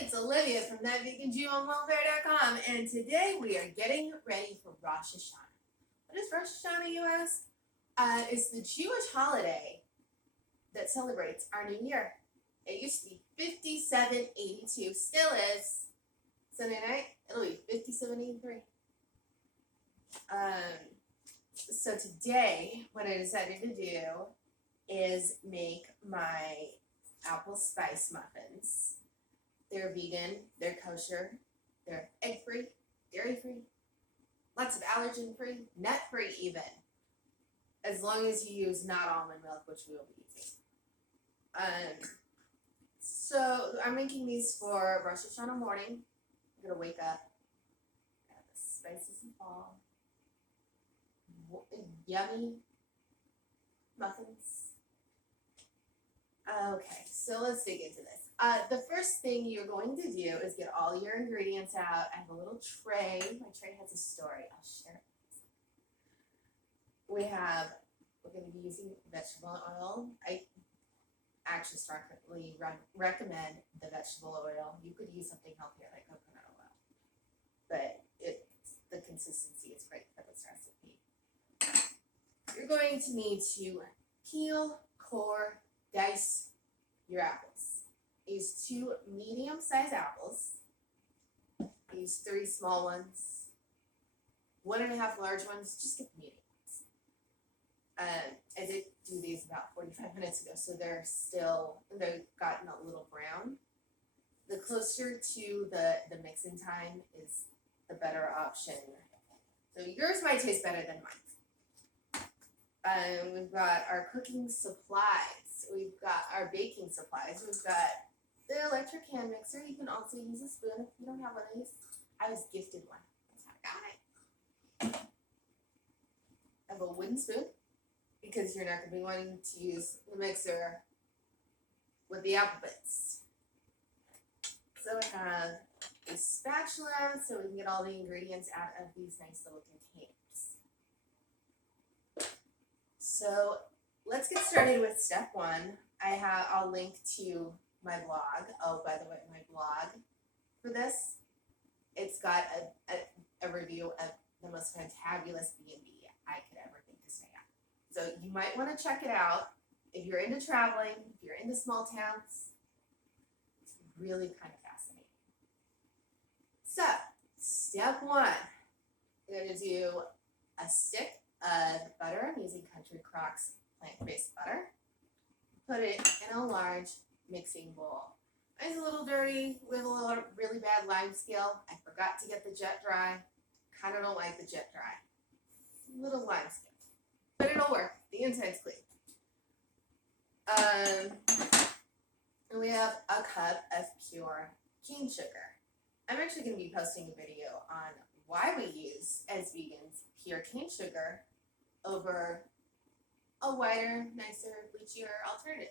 it's Olivia from thatveganjewonwelfare.com, and today we are getting ready for Rosh Hashanah. What is Rosh Hashanah, you ask? It's the Jewish holiday that celebrates our new year. It used to be 5782, still is. Sunday night, it'll be 5783. So today, what I decided to do is make my apple spice muffins. They're vegan, they're kosher, they're egg-free, dairy-free, lots of allergen-free, nut-free even, as long as you use not almond milk, which we will be using. So I'm making these for Rosh Hashanah morning. I'm gonna wake up, have the spices and fall, yummy muffins. Okay, so let's dig into this. The first thing you're going to do is get all your ingredients out. I have a little tray. My tray has a story. I'll share it. We're going to be using vegetable oil. I actually strongly recommend the vegetable oil. You could use something healthier like coconut oil, but the consistency is great for this recipe. You're going to need to peel, core, dice your apples. Use 2 medium-sized apples. Use 3 small ones. 1.5 large ones. Just get the medium ones. I did do these about 45 minutes ago, so they've gotten a little brown. The closer to the mixing time is the better option. So yours might taste better than mine. We've got our cooking supplies. We've got our baking supplies. We've got the electric hand mixer. You can also use a spoon if you don't have one of these. I was gifted one. That's how I got it. I have a wooden spoon because you're not going to be wanting to use the mixer with the apple bits. So I have a spatula so we can get all the ingredients out of these nice little containers. So let's get started with step 1. I'll link to my blog. Oh, by the way, my blog for this, it's got a review of the most fantabulous B&B I could ever think to stay at. So you might want to check it out if you're into traveling, if you're into small towns. It's really kind of fascinating. So, step 1, we're going to do a stick of butter. I'm using Country Crock's plant-based butter. Put it in a large mixing bowl. It's a little dirty with a really bad lime scale. I forgot to get the jet dry. Kind of don't like the jet dry. Little lime scale. But it'll work. The inside's clean. And we have a cup of pure cane sugar. I'm actually going to be posting a video on why we use, as vegans, pure cane sugar over a whiter, nicer, bleachier alternative.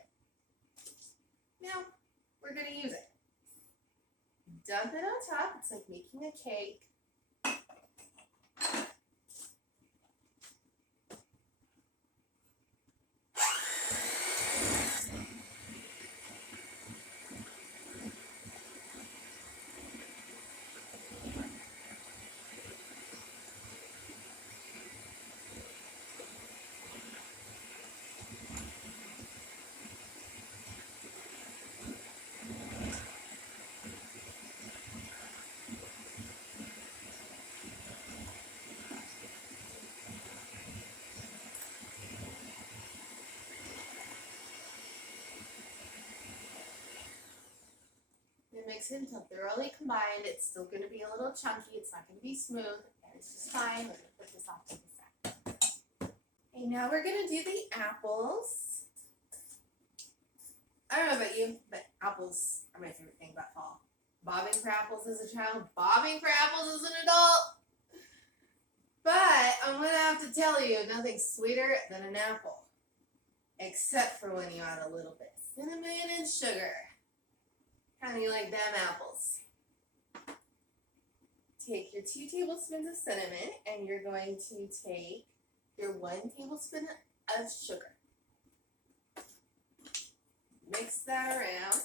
Now, we're going to use it. Dump it on top. It's like making a cake. Mix it until thoroughly combined. It's still going to be a little chunky. It's not going to be smooth. And it's just fine. Let me put this off to the side. Okay, now we're going to do the apples. I don't know about you, but apples are my favorite thing about fall. Bobbing for apples as a child, bobbing for apples as an adult. But I'm going to have to tell you, nothing's sweeter than an apple. Except for when you add a little bit of cinnamon and sugar. Kind of like them apples. Take your 2 tablespoons of cinnamon and you're going to take your 1 tablespoon of sugar. Mix that around.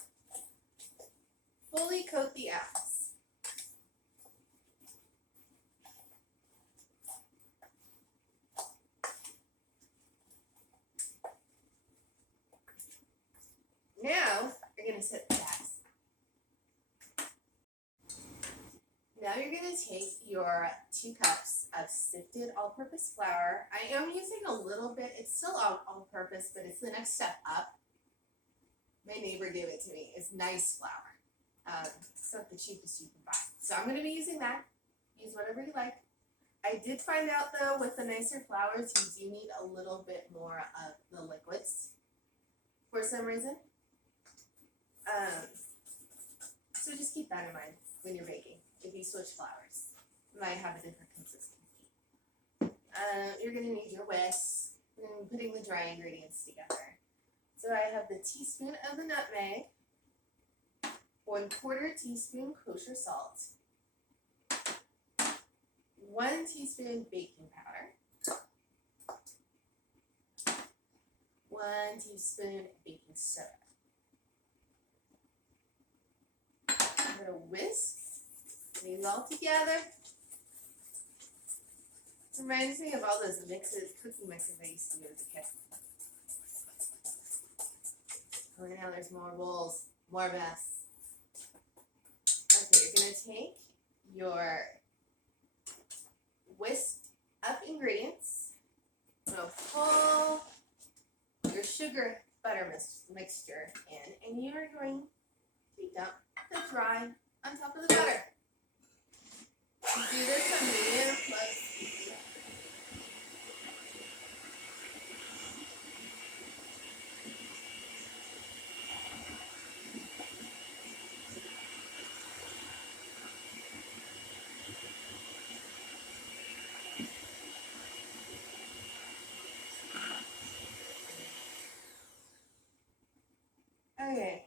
fully coat the apples. Now, you're going to set the gas. Now you're going to take your 2 cups of sifted all-purpose flour. I am using a little bit. It's still all-purpose, but it's the next step up. My neighbor gave it to me. It's nice flour. It's not the cheapest you can buy. So I'm going to be using that. Use whatever you like. I did find out, though, with the nicer flours, you do need a little bit more of the liquids for some reason. So just keep that in mind when you're baking. If you switch flours, you might have a different consistency. You're going to need your whisk and putting the dry ingredients together. So I have the teaspoon of the nutmeg, 1/4 teaspoon kosher salt, 1 teaspoon baking powder, 1 teaspoon baking soda. I'm going to whisk these all together. It reminds me of all those cooking mixes I used to do as a kid. Oh, now there's more bowls, more mess. Okay, you're going to take your whisked up ingredients. I'm going to pull your sugar butter mixture in, and you are going to dump the dry on top of the butter. You do this on medium to low speed. Okay,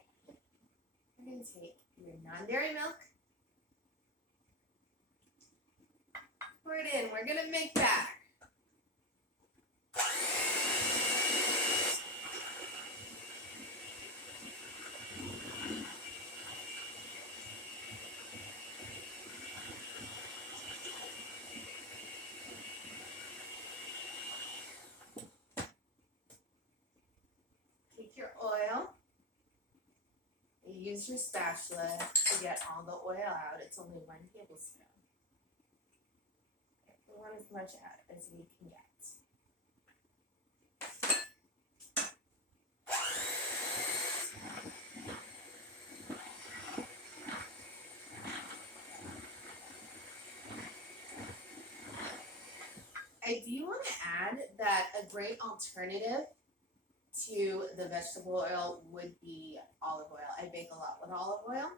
we're going to take your non-dairy milk, pour it in. We're going to make batter. Take your oil. Use your spatula to get all the oil out. It's only 1 tablespoon. We want as much out as we can get. I do want to add that a great alternative to the vegetable oil would be olive oil. I bake a lot with olive oil.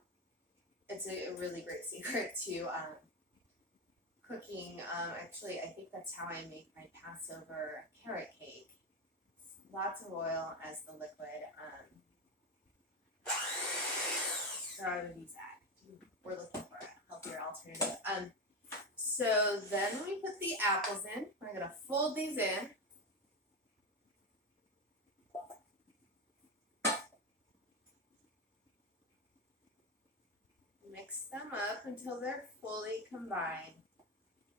It's a really great secret to cooking. Actually, I think that's how I make my Passover carrot cake. Lots of oil as the liquid. So I would use that. We're looking for a healthier alternative. So then when we put the apples in, we're going to fold these in. Mix them up until they're fully combined.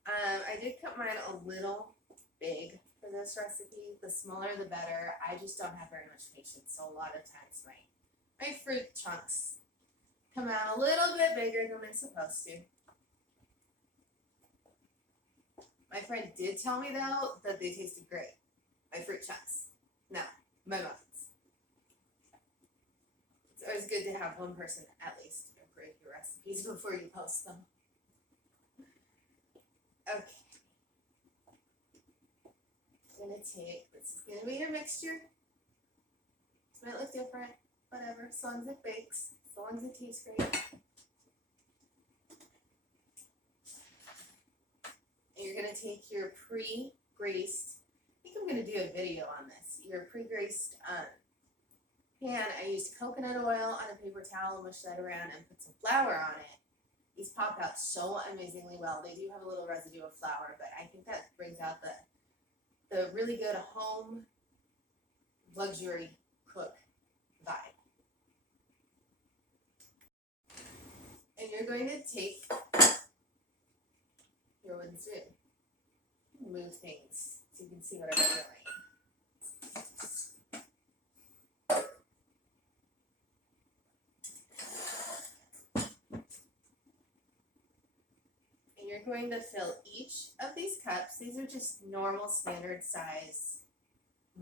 I did cut mine a little big for this recipe. The smaller the better. I just don't have very much patience, so a lot of times my fruit chunks come out a little bit bigger than they're supposed to. My friend did tell me, though, that they tasted great. My fruit chunks. No, my muffins. It's always good to have one person at least improve your recipes before you post them. Okay. I'm going to take, this is going to be your mixture. This might look different, whatever, as long as it bakes, as long as it tastes great. And you're going to take your pre-greased, I think I'm going to do a video on this, your pre-greased pan. I used coconut oil on a paper towel, mush that around, and put some flour on it. These pop out so amazingly well. They do have a little residue of flour, but I think that brings out the really good home luxury cook vibe. you're going to take your wooden spoon, move things so you can see what I'm doing. You're going to fill each of these cups. These are just normal standard size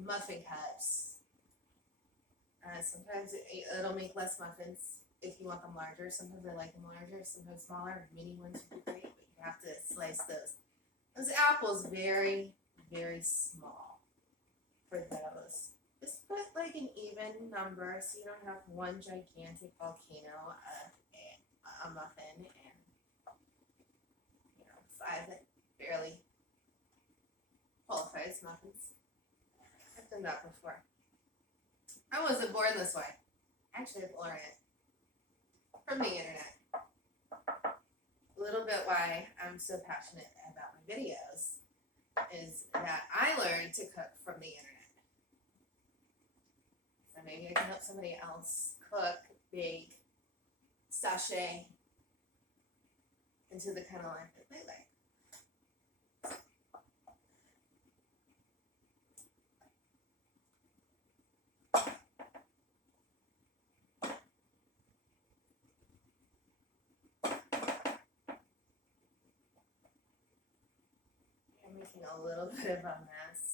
muffin cups. Sometimes it'll make less muffins if you want them larger. Sometimes I like them larger, sometimes smaller. Mini ones would be great, but you have to slice those. Those apples very, very small for those. Just put like an even number so you don't have one gigantic volcano of a muffin and 5 that barely qualifies muffins. I've done that before. I wasn't born this way. Actually, I've learned it from the internet. A little bit why I'm so passionate about my videos is that I learned to cook from the internet. So maybe I can help somebody else cook, bake, sachet into the kind of life that they like. I'm making a little bit of a mess.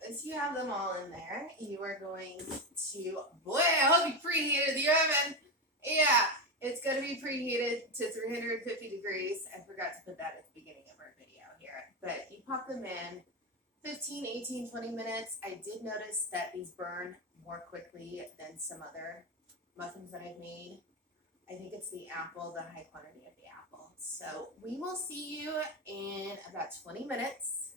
Once you have them all in there, you are going to, boy, I hope you preheated the oven. Yeah, it's going to be preheated to 350 degrees. I forgot to put that at the beginning of our video here. But you pop them in 15, 18, 20 minutes. I did notice that these burn more quickly than some other muffins that I've made. I think it's the apple, the high quantity of the apple. So we will see you in about 20 minutes.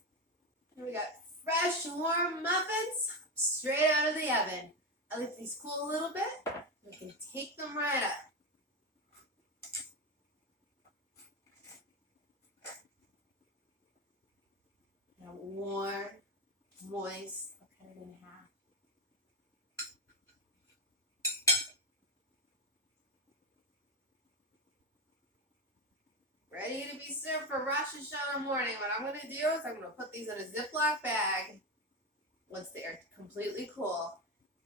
Here we got fresh, warm muffins straight out of the oven. I let these cool a little bit. We can take them right up. Now warm, moist. I'll cut it in half. Ready to be served for Rosh Hashanah morning. What I'm going to do is I'm going to put these in a Ziploc bag once they are completely cool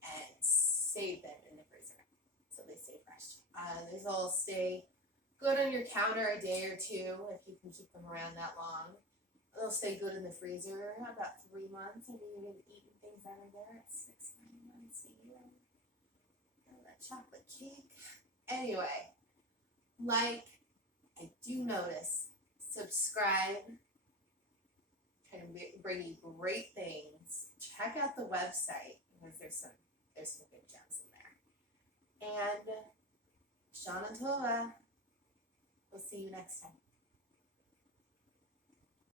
and save them in the freezer so they stay fresh. These will stay good on your counter a day or two if you can keep them around that long. They'll stay good in the freezer about 3 months. I mean, you're going to eat things out of there at 6, 9 months a year. And that chocolate cake. Anyway, I do notice, subscribe, trying to bring you great things. Check out the website because there's some good gems in there. And Shana Tova, we'll see you next time.